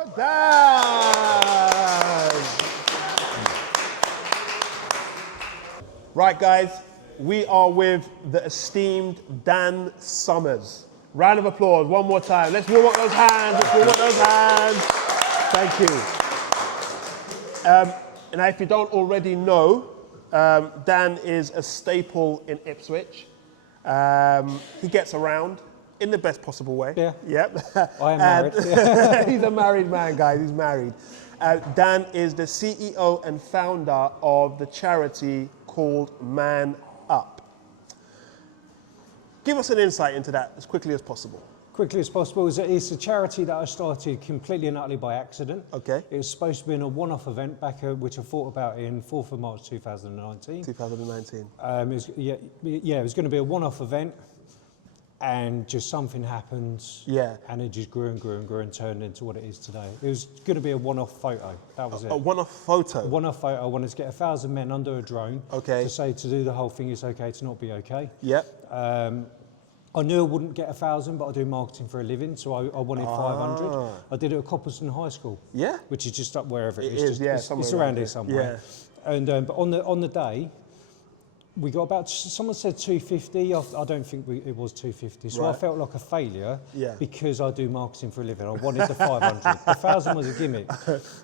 for Dan. Right, guys, we are with the esteemed Dan Summers. Round of applause, one more time. Let's warm up those hands, Thank you. And if you don't already know, Dan is a staple in Ipswich. He gets around in the best possible way. Yeah. Yep. I am married. He's a married man, guys. He's married. Dan is the CEO and founder of the charity called ManUp. Give us an insight into that as quickly as possible. Quickly as possible, it's a charity that I started completely and utterly by accident. Okay. It was supposed to be a one-off event back, which I thought about in 4th of March 2019. 2019. It was going to be a one-off event, and just something happened. Yeah. And it just grew and grew and grew and turned into what it is today. It was going to be a one-off photo. That was it. A one-off photo? A one-off photo. I wanted to get 1,000 men under a drone. Okay. To do the whole thing is okay to not be okay. Yep. I knew I wouldn't get 1,000, but I do marketing for a living, so I wanted 500. I did it at Coppleston High School. Yeah. Which is just up wherever it is. It's around here somewhere. Yeah. And but on the day, we got about, someone said 250. I don't think it was 250. So Right. I felt like a failure because I do marketing for a living. I wanted the 500. The 1,000 was a gimmick.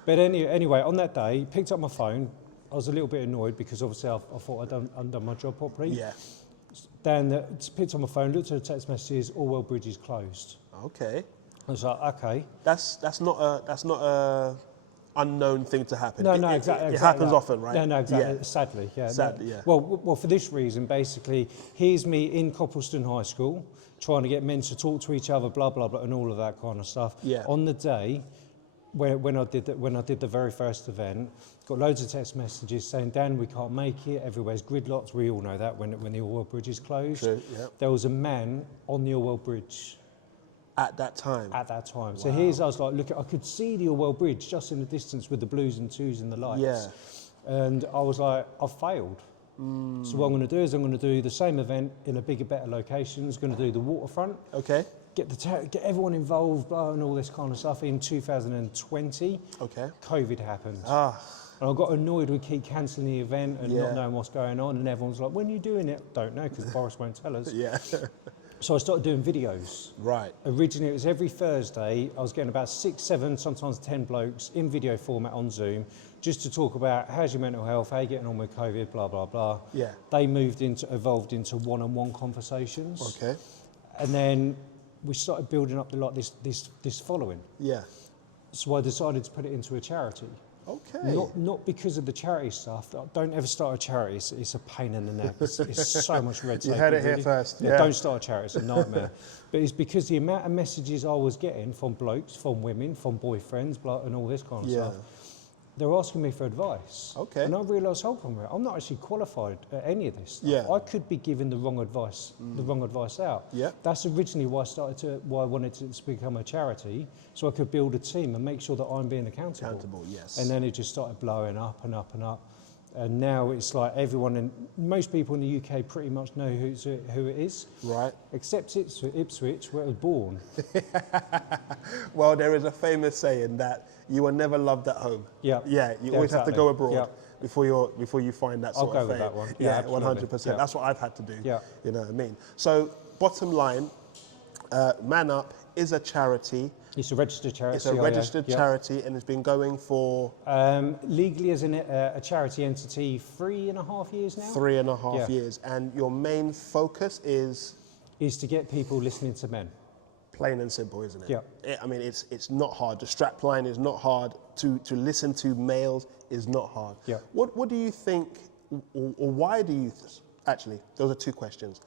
But anyway, on that day, picked up my phone. I was a little bit annoyed because obviously I thought I'd done my job properly. Yeah. Dan picked up my phone, looked at the text messages, Orwell Bridge is closed. Okay. I was like, okay. That's not a unknown thing to happen. No, exactly. It happens often, right? No, exactly. Yeah. Sadly, yeah. Sadly, yeah. Well, for this reason, basically, here's me in Coppleston High School, trying to get men to talk to each other, blah blah blah, and all of that kind of stuff. Yeah. On the day when I did the very first event, got loads of text messages saying, Dan, we can't make it. Everywhere's gridlocked. We all know that when the Orwell Bridge is closed. True, yeah. There was a man on the Orwell Bridge. At that time? At that time. So I was like, look, I could see the Orwell Bridge just in the distance with the blues and twos and the lights. Yeah. And I was like, I've failed. So what I'm going to do is I'm going to do the same event in a bigger, better location. It's going to do the waterfront. Okay. Get everyone involved, blah, and all this kind of stuff. In 2020, okay, COVID happened. And I got annoyed with keep cancelling the event and not knowing what's going on. And everyone's like, when are you doing it? Don't know, because Boris won't tell us. Yeah. So I started doing videos. Right. Originally, it was every Thursday. I was getting about 6, 7, sometimes 10 blokes in video format on Zoom, just to talk about how's your mental health, how you getting on with COVID, blah, blah, blah. Yeah. They evolved into one-on-one conversations. Okay. And then we started building up this following. Yeah. So I decided to put it into a charity. Okay. Not because of the charity stuff. Don't ever start a charity. It's a pain in the neck. It's so much red tape. You heard it here first. Yeah. Don't start a charity. It's a nightmare. But it's because the amount of messages I was getting from blokes, from women, from boyfriends, and all this kind of stuff. They were asking me for advice. Okay. And I realised, hold on a minute, I'm not actually qualified at any of this stuff. Yeah. I could be giving the wrong advice out. Yeah. That's originally why I wanted to become a charity, so I could build a team and make sure that I'm being accountable. Accountable, yes. And then it just started blowing up and up and up. And now it's like everyone, and most people in the UK pretty much know who it is. Right. Except Ipswich, where it was born. Well, there is a famous saying that you are never loved at home. Yeah. Yeah, you always have to go abroad before you find that sort of I'll go fame. with that one. Yeah, Absolutely. 100%. Yeah. That's what I've had to do. Yeah. You know what I mean? So, bottom line, ManUp is a charity. It's a registered charity. It's a registered charity, and it's been going for... legally as a charity entity, 3.5 years now? 3.5 years. And your main focus is to get people listening to men. Plain and simple, isn't it? Yeah. I mean, it's not hard. The strap line is not hard. To listen to males is not hard. Yeah. What do you think, or why do you... Actually, those are two questions.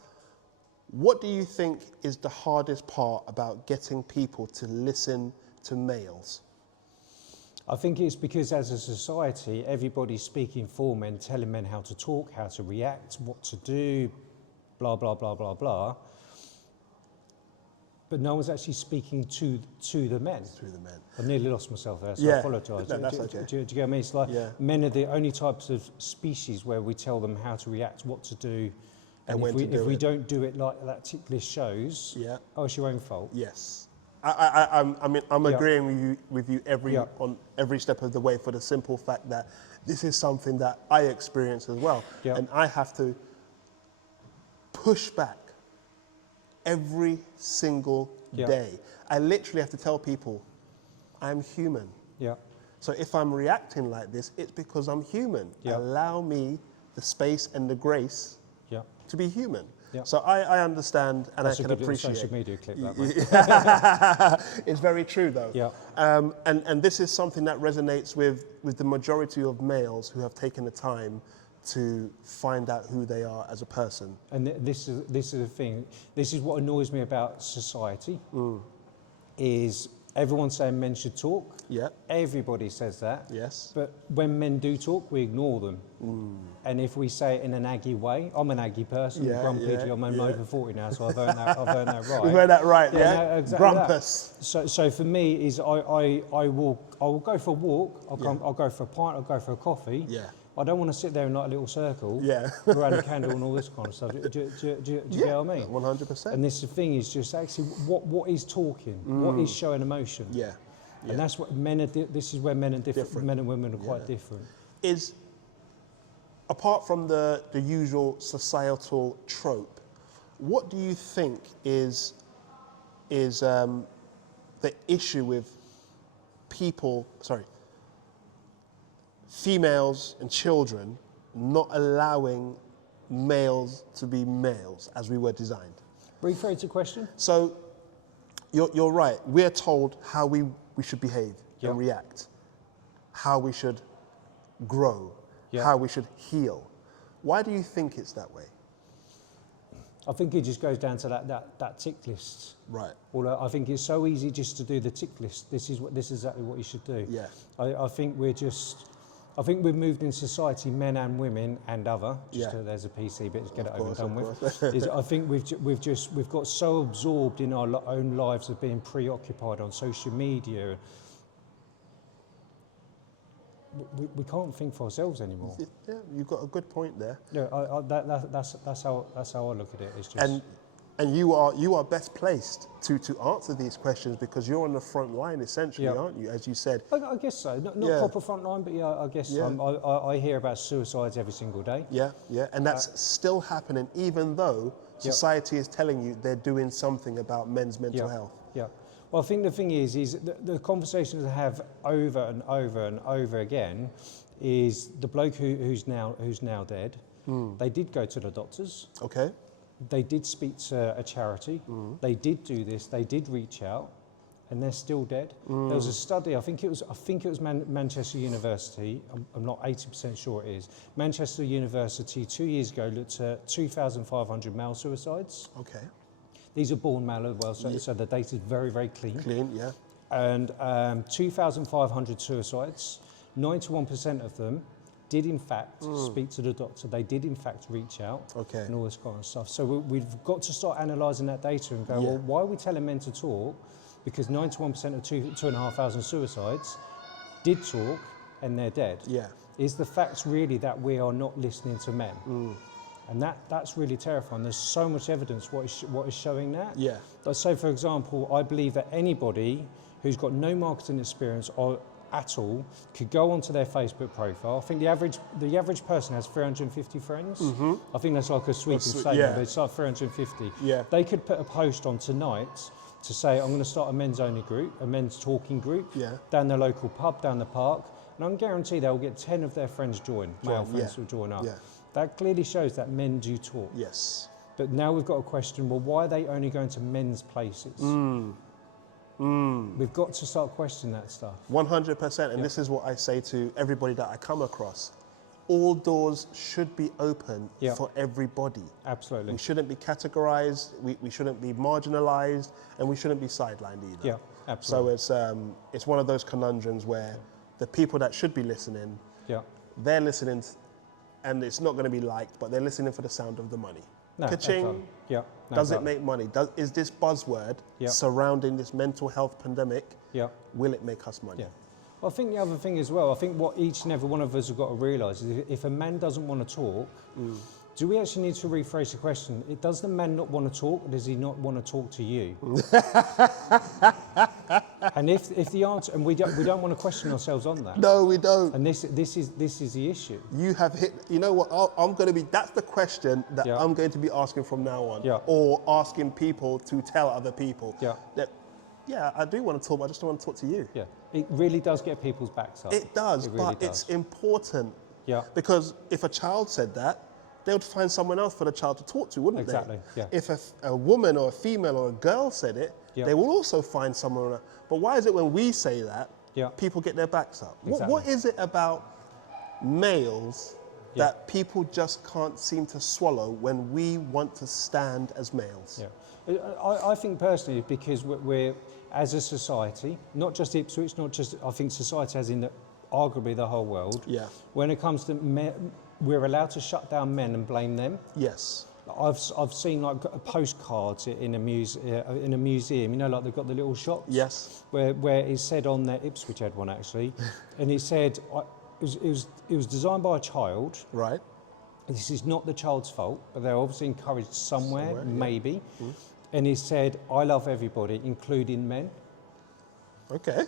What do you think is the hardest part about getting people to listen to males? I think it's because as a society, everybody's speaking for men, telling men how to talk, how to react, what to do, blah, blah, blah, blah, blah. But no one's actually speaking to the men. To the men. I nearly lost myself there, so I apologise. No, that's okay. Do you get what I mean? It's like men are the only types of species where we tell them how to react, what to do. And if we don't do it like that tick list shows, oh, it's your own fault. Yes. I'm Yeah. agreeing with you Yeah. on every step of the way for the simple fact that this is something that I experience as well. Yeah. And I have to push back every single Yeah. day. I literally have to tell people, I'm human. Yeah. So if I'm reacting like this, it's because I'm human. Yeah. Allow me the space and the grace Yeah. to be human. Yeah. So I understand and That's I a can good appreciate. social media clip, that one. It's very true though. Yeah. And this is something that resonates with the majority of males who have taken the time to find out who they are as a person. And this is the thing. This is what annoys me about society. Is everyone saying men should talk? Yeah. Everybody says that. Yes. But when men do talk, we ignore them. And if we say it in an Aggie way, I'm an Aggie person, Yeah, grumpy. yeah, I'm yeah. over 40 now, so I've earned that right. We've heard that right, yeah? no, exactly that. Grumpus. So for me, is I will go for a walk. I'll go for a pint. I'll go for a coffee. Yeah. I don't want to sit there in like a little circle, Yeah. around a candle and all this kind of stuff. Do you get what I mean? 100%. And this thing is just actually what is talking, what is showing emotion. Yeah. And that's what men are. This is where men are different. Different. Men and women are quite different. Is, apart from the usual societal trope, what do you think is the issue with females and children not allowing males to be males as we were designed? Rephrase the question. So you're right. We're told how we should behave Yeah. and react, how we should grow, Yeah. how we should heal. Why do you think it's that way? I think it just goes down to that tick list. Right. Although I think it's so easy just to do the tick list. This is exactly what you should do. Yeah. I think we've moved in society, men and women and other. Yeah. There's a PC bit to get Of it over and course, done of with. course. I think we've got so absorbed in our own lives of being preoccupied on social media. We can't think for ourselves anymore. Yeah, you've got a good point there. Yeah, that's how I look at it. It's just And you are best placed to answer these questions because you're on the front line essentially, Yeah. aren't you? As you said. I guess so. Not Yeah. proper front line, but yeah, I guess Yeah. I hear about suicides every single day. Yeah, yeah, and that's still happening even though society is telling you they're doing something about men's mental health. Yeah. Well, I think the thing is the conversations I have over and over and over again is the bloke who's now dead. They did go to the doctors. Okay. They did speak to a charity. They did do this. They did reach out, and they're still dead. There was a study. I think it was Manchester University. I'm not 80% sure it is. Manchester University 2 years ago looked at 2,500 male suicides. Okay. These are born male as well, so the data is very, very clean. Clean, yeah. And 2,500 suicides. 91% of them did in fact speak to the doctor. They did in fact reach out. Okay. And all this kind of stuff. So we've got to start analysing that data and go, Yeah. well, why are we telling men to talk? Because 91% of 2,500 suicides did talk and they're dead. Yeah. Is the fact really that we are not listening to men? And that's really terrifying. There's so much evidence what is showing that. Yeah. So, for example, I believe that anybody who's got no marketing experience or at all could go onto their Facebook profile. I think the average person has 350 friends. I think that's like a sweeping statement. yeah. They start 350. Yeah. They could put a post on tonight to say, I'm going to start a men's only group, a men's talking group, Yeah. down the local pub, down the park, and I can guarantee they'll get 10 of their friends male friends will join up. Yeah. That clearly shows that men do talk. Yes. But now we've got a question, well, why are they only going to men's places? We've got to start questioning that stuff. 100%, and this is what I say to everybody that I come across. All doors should be open Yeah. for everybody. Absolutely. We shouldn't be categorized, we shouldn't be marginalized, and we shouldn't be sidelined either. Yeah, absolutely. So it's one of those conundrums where the people that should be listening, Yeah. they're listening, and it's not going to be liked, but they're listening for the sound of the money. No, Ka-ching. exactly. Yeah. No, Does it exactly. make money? Is this buzzword Yeah. surrounding this mental health pandemic, Yeah. will it make us money? Yeah. Well, I think the other thing as well, I think what each and every one of us have got to realise is if a man doesn't want to talk, Do we actually need to rephrase the question? Does the man not want to talk, or does he not want to talk to you? And if the answer, and we don't want to question ourselves on that. No, we don't. And this is the issue. You have hit, you know what, I'm going to be, that's the question that Yeah. I'm going to be asking from now on. Yeah. Or asking people to tell other people. Yeah. That, yeah, I do want to talk, but I just don't want to talk to you. Yeah, it really does get people's backs up. It does, It really but does. it's important. Yeah. Because if a child said that, they would find someone else for the child to talk to, wouldn't Exactly, they? yeah. If a woman or a female or a girl said it, Yeah. they will also find someone. But why is it when we say that, Yeah. people get their backs up? Exactly. What is it about males Yeah. that people just can't seem to swallow when we want to stand as males? Yeah, I think personally because we're as a society, not just Ipswich, not just, I think society as in arguably the whole world. Yeah. When it comes to men, we're allowed to shut down men and blame them. Yes. I've seen like postcards in a museum. You know, like they've got the little shops. Yes. Where it said on there, Ipswich had one actually, and it said it was designed by a child. Right. This is not the child's fault, but they're obviously encouraged somewhere yeah. maybe. And he said, "I love everybody, including men." Okay.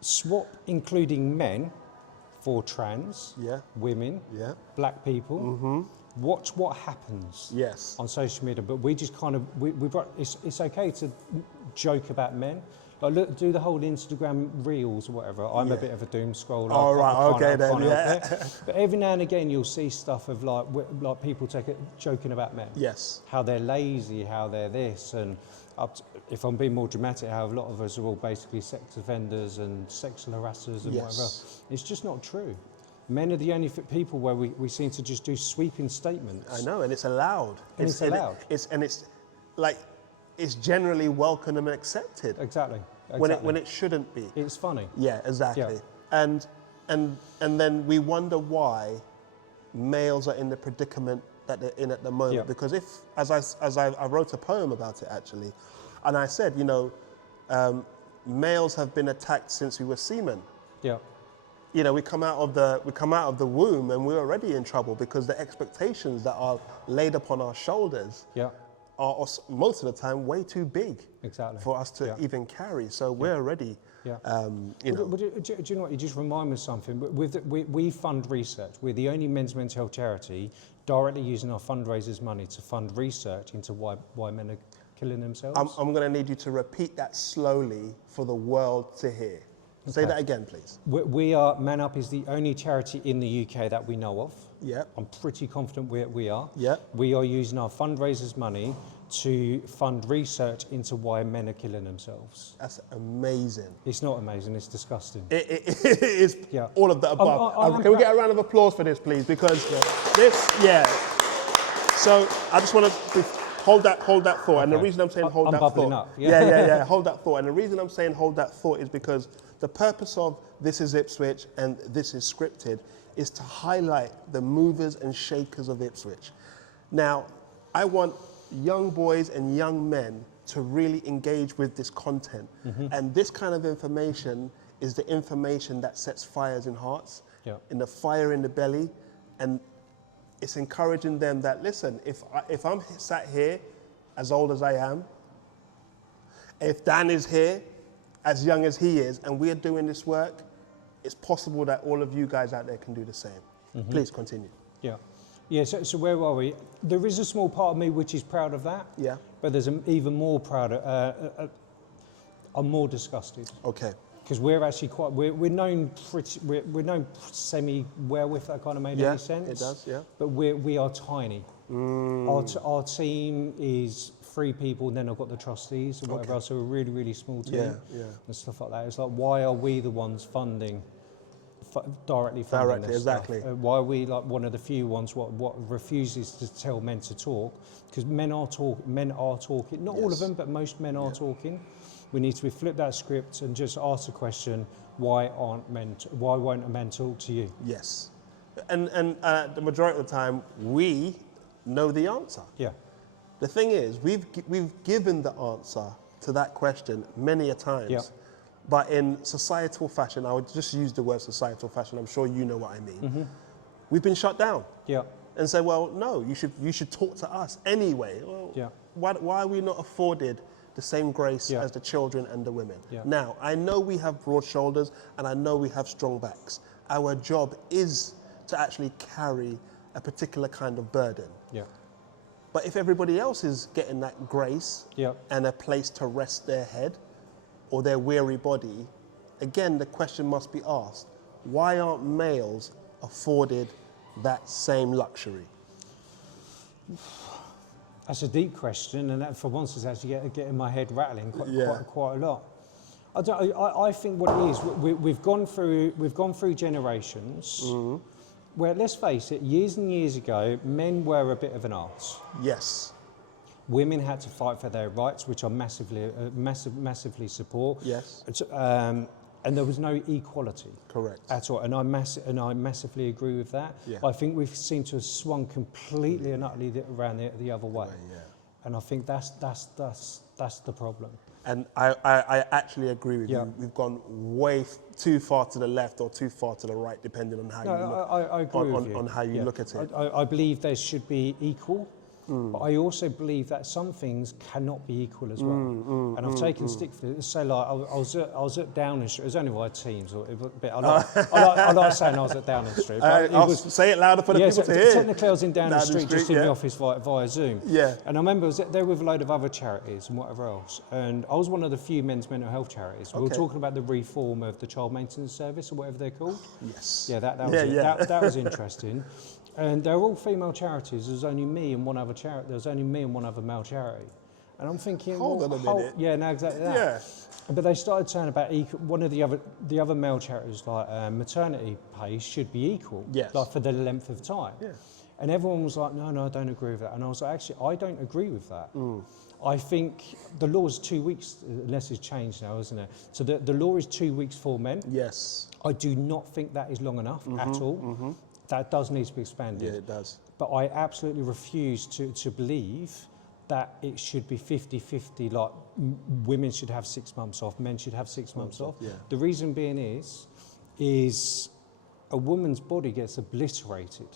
Swap including men for trans, Yeah. women, Yeah. black people. Watch what happens Yes. on social media. But we just kind of, it's okay to joke about men. Like, look, do the whole Instagram reels or whatever. I'm a Yeah. bit of a doom scroller. All right, I can't okay help- then, can't help yeah. it. But every now and again, you'll see stuff of like people joking about men. Yes. How they're lazy, how they're this, and if I'm being more dramatic, how a lot of us are all basically sex offenders and sexual harassers and Yes. whatever else. It's just not true. Men are the only people where we seem to just do sweeping statements. I know, and it's allowed. And it's allowed. It's generally welcome and accepted. Exactly. When it shouldn't be. It's funny. Yeah, exactly. Yeah. And then we wonder why males are in the predicament that they're in at the moment. Yeah. Because as I wrote a poem about it actually, and I said, males have been attacked since we were semen. Yeah. We come out of the womb and we're already in trouble because the expectations that are laid upon our shoulders Yeah. are most of the time way too big Exactly. for us to even carry. So we're already, Yeah. you know. Do you know what? You just remind me of something. We fund research. We're the only men's mental health charity directly using our fundraisers' money to fund research into why men are killing themselves. I'm going to need you to repeat that slowly for the world to hear. Say Okay. that again, please. ManUp is the only charity in the UK that we know of. Yeah. I'm pretty confident we are. Yeah. We are using our fundraisers' money to fund research into why men are killing themselves. That's amazing. It's not amazing, it's disgusting. It is Yeah. all of the above. I'm Can we get a round of applause for this, please? Because So I just want to hold that thought. Okay. And the reason I'm saying hold I'm that bubbling thought. Up. Yeah. Hold that thought. And the reason I'm saying hold that thought is because the purpose of This Is Ipswich and This Is Scripted is to highlight the movers and shakers of Ipswich. Now, I want young boys and young men to really engage with this content. And this kind of information is the information that sets fires in hearts, in the fire in the belly, and it's encouraging them that, listen, if I'm sat here as old as I am, if Dan is here as young as he is, and we're doing this work, it's possible that all of you guys out there can do the same. Please continue. Yeah, so where are we? There is a small part of me which is proud of that. Yeah. But there's an even more proud I'm more disgusted. Okay. Because we're actually we're known semi well, if that kind of made any sense. It does, yeah. But we are tiny. Our team is 3 people, and then I've got the trustees and whatever else, so we're a really, really small team. Yeah. And stuff like that. It's like, why are we the ones directly funding this exactly. stuff? Why are we like one of the few ones what refuses to tell men to talk? Because men are talking. Not all of them, but most men are talking. We need to flip that script and just ask the question: why won't a man talk to you? Yes. And the majority of the time, we know the answer. Yeah. The thing is, we've given the answer to that question many a times. Yeah. But in societal fashion, I would just use the word societal fashion, I'm sure you know what I mean. We've been shut down. Yeah. and say, well, no, you should talk to us anyway. Well, Yeah. why are we not afforded the same grace Yeah. as the children and the women? Yeah. Now, I know we have broad shoulders and I know we have strong backs. Our job is to actually carry a particular kind of burden. Yeah. But if everybody else is getting that grace Yeah. and a place to rest their head or their weary body, again, the question must be asked, why aren't males afforded that same luxury? That's a deep question, and that for once is actually getting my head rattling quite a lot. I think what it is, we've gone through generations where, let's face it, years and years ago, men were a bit of an arse. Yes. Women had to fight for their rights, which I massively support. Yes. And there was no equality. Correct. At all, and I massively agree with that. Yeah. I think we've seemed to have swung completely and utterly around the other way. Yeah. And I think that's the problem. And I actually agree with Yeah. you. We've gone way too far to the left or too far to the right, depending on how you look. I agree with you. On how you look at it. I believe there should be equal, but I also believe that some things cannot be equal as well. And I've taken stick for it. So like I was at Downing Street. It was only via Teams. Or it was a bit, I like saying I was at Downing Street. But Say it louder for the people to hear. Technically, I was in Downing Street, just in yeah. the office via Zoom. Yeah. And I remember I was there with a load of other charities and whatever else. And I was one of the few men's mental health charities. We were talking about the reform of the child maintenance service or whatever they're called. Yes. Yeah, that was it. That was interesting. And they're all female charities. There's only me and one other charity. There's only me and one other male charity. And I'm thinking, Hold on a minute. Yeah, no, exactly that. Yeah. But they started saying about one of the other male charities, like maternity pay should be equal, Yes. like for the length of time. Yeah. And everyone was like, no, I don't agree with that. And I was like, actually, I don't agree with that. I think the law is 2 weeks, unless it's changed now, isn't it? So the law is 2 weeks for men. Yes. I do not think that is long enough at all. That does need to be expanded. Yeah, it does. But I absolutely refuse to believe that it should be 50-50, like women should have 6 months off, men should have 6 months off. Yeah. The reason being is a woman's body gets obliterated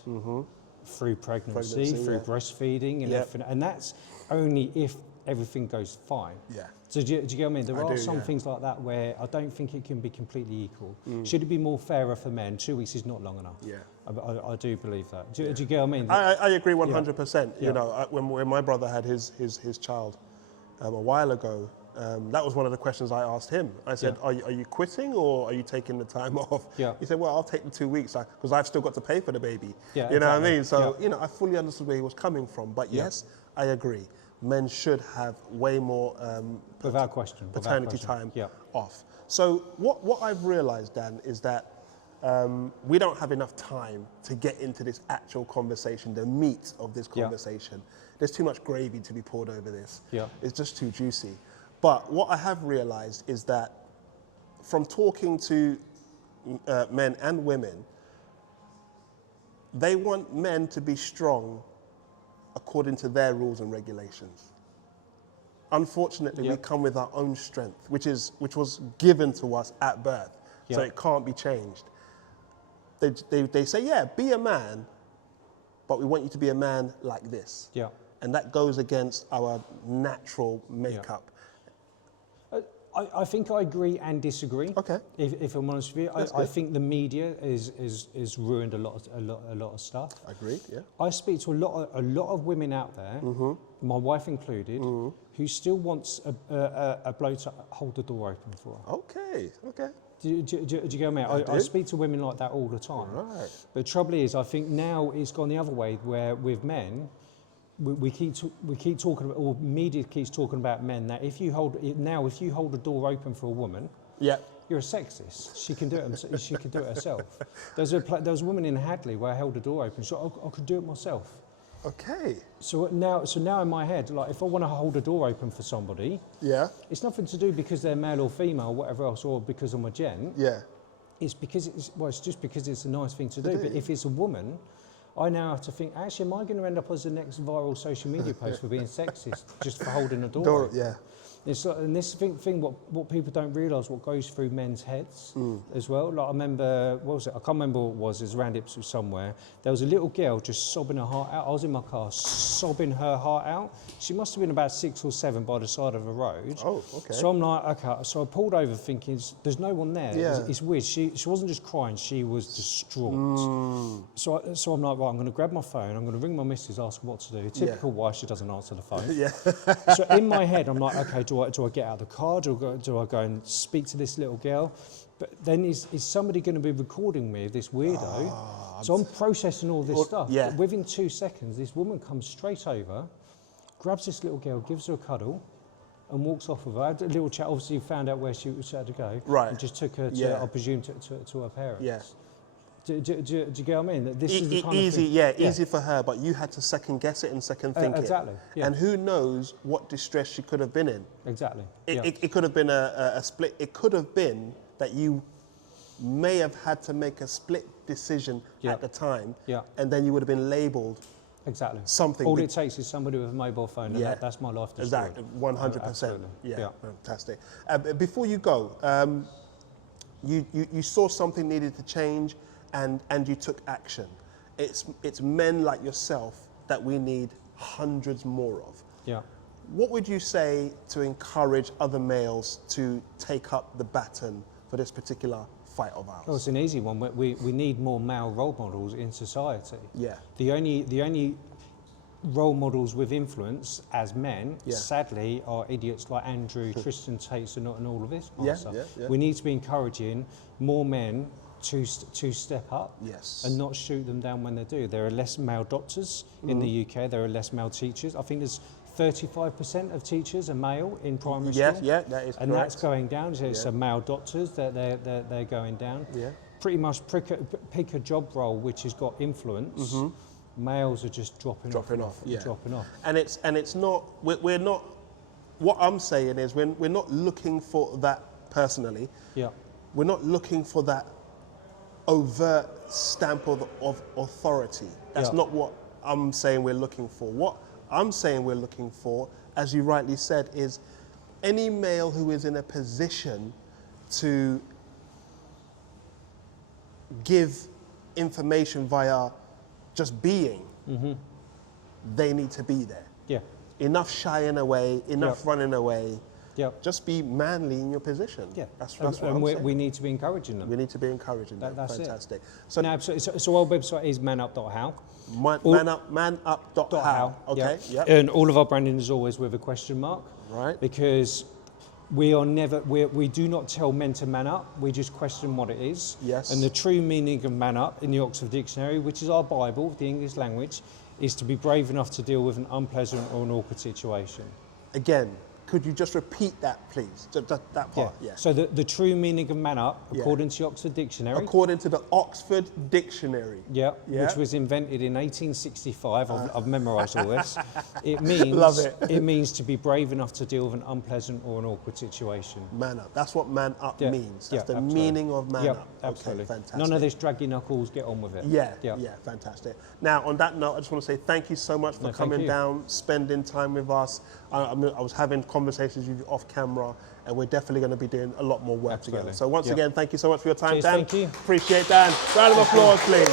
through pregnancy, through breastfeeding and everything. And that's only if everything goes fine. Yeah. So do you get what I mean? There are some yeah. things like that where I don't think it can be completely equal. Should it be more fairer for men? 2 weeks is not long enough. Yeah. I do believe that. Do you get what I mean? I agree 100%. Yeah. You know, when my brother had his child a while ago, that was one of the questions I asked him. I said, are you quitting or are you taking the time off? Yeah. He said, well, I'll take the 2 weeks because I've still got to pay for the baby. Yeah, you know what I exactly. mean? So, Yeah. you know, I fully understood where he was coming from. But yes, I agree. Men should have way more Without question. paternity time Yeah. off. So what I've realised, Dan, is that we don't have enough time to get into this actual conversation, the meat of this conversation. There's too much gravy to be poured over this. Yeah. It's just too juicy. But what I have realised is that from talking to men and women, they want men to be strong according to their rules and regulations. Unfortunately, we come with our own strength, which was given to us at birth, so it can't be changed. They say, yeah, be a man, but we want you to be a man like this. Yeah. And that goes against our natural makeup. I think I agree and disagree. Okay. If I'm honest with you, I think the media is ruined a lot of stuff. Agreed. Yeah. I speak to a lot of women out there, my wife included, who still wants a bloke to hold the door open for her. Okay. Okay. Do you get what I mean? I speak to women like that all the time. Right. But the trouble is, I think now it's gone the other way, where with men, we keep talking about, or media keeps talking about men, that if you hold a door open for a woman, Yeah. you're a sexist. She can do it. She can do it herself. There was a woman in Hadley where I held a door open. So I could do it myself. Okay. So now in my head, like if I want to hold a door open for somebody, Yeah. it's nothing to do because they're male or female, or whatever else, or because I'm a gent. Yeah. It's just because it's a nice thing to do. But if it's a woman, I now have to think, actually, am I going to end up as the next viral social media post for being sexist, just for holding a door open? Yeah. And this thing what people don't realise, what goes through men's heads as well. Like I remember, what was it? I can't remember what it was. It was around Ipswich somewhere. There was a little girl just sobbing her heart out. I was in my car, sobbing her heart out. She must have been about 6 or 7 by the side of a road. Oh, okay. So I'm like, okay. So I pulled over thinking, there's no one there. Yeah. It's weird. She wasn't just crying, she was distraught. So I'm like, right, I'm going to grab my phone, I'm going to ring my missus, ask her what to do. Typical wife, she doesn't answer the phone. Yeah. So in my head, I'm like, okay, do I get out of the car? Do I go and speak to this little girl? But then is somebody going to be recording me, this weirdo? So I'm processing all this stuff. Yeah. But within 2 seconds, this woman comes straight over, grabs this little girl, gives her a cuddle, and walks off with her. I had a little chat, obviously found out where she had to go. Right. And just took her to, I presume, to her parents. Yeah. Do you get what I mean? That this is the kind easy, of thing. easy for her, but you had to second guess it and second think exactly, it. yeah. And who knows what distress she could have been in. Exactly. It could have been a split. It could have been that you may have had to make a split decision at the time, and then you would have been labelled exactly something. All it takes is somebody with a mobile phone, and that's my life destroyed. Exactly, 100%. Absolutely. Yeah, fantastic. Before you go, you saw something needed to change, and you took action. It's men like yourself that we need hundreds more of. Yeah. What would you say to encourage other males to take up the baton for this particular fight of ours? Well, it's an easy one. We need more male role models in society. Yeah. The only role models with influence as men, sadly, are idiots like Andrew, Tristan Tates, and all of this kind of stuff. We need to be encouraging more men to step up and not shoot them down when they do. There are less male doctors in the UK. There are less male teachers. I think there's 35% of teachers are male in primary school. Yeah, that is and correct. that's going down. So it's male doctors that they're going down. Yeah. Pretty much pick a job role which has got influence. Males are just dropping off. And it's not. We're not. What I'm saying is, we're not looking for that personally. Yeah. We're not looking for that overt stamp of authority. That's not what I'm saying we're looking for. What I'm saying we're looking for, as you rightly said, is any male who is in a position to give information via just being, they need to be there. Yeah. Enough shying away, enough running away. Yep. Just be manly in your position. Yeah, that's what I'm saying. We need to be encouraging them. We need to be encouraging them. That's fantastic. It. So our website is manup.how. Manup.how. Okay. Yep. And all of our branding is always with a question mark. Right. Because we do not tell men to man up. We just question what it is. Yes. And the true meaning of man up in the Oxford Dictionary, which is our Bible, the English language, is to be brave enough to deal with an unpleasant or an awkward situation. Again, could you just repeat that, please? That part, yeah. So the true meaning of man up, according to the Oxford Dictionary. According to the Oxford Dictionary. Yeah, which was invented in 1865. I've memorised all this. It means, Love it. It means to be brave enough to deal with an unpleasant or an awkward situation. Man up. That's what man up means. That's the meaning of man up. Absolutely. Okay, fantastic. None of this drag your knuckles, get on with it. Yeah, fantastic. Now, on that note, I just want to say thank you so much for coming down, spending time with us. I was having conversations with you off camera, and we're definitely going to be doing a lot more work together. So once again, thank you so much for your time, Dan. Thank you. Appreciate Dan. Round of applause, please.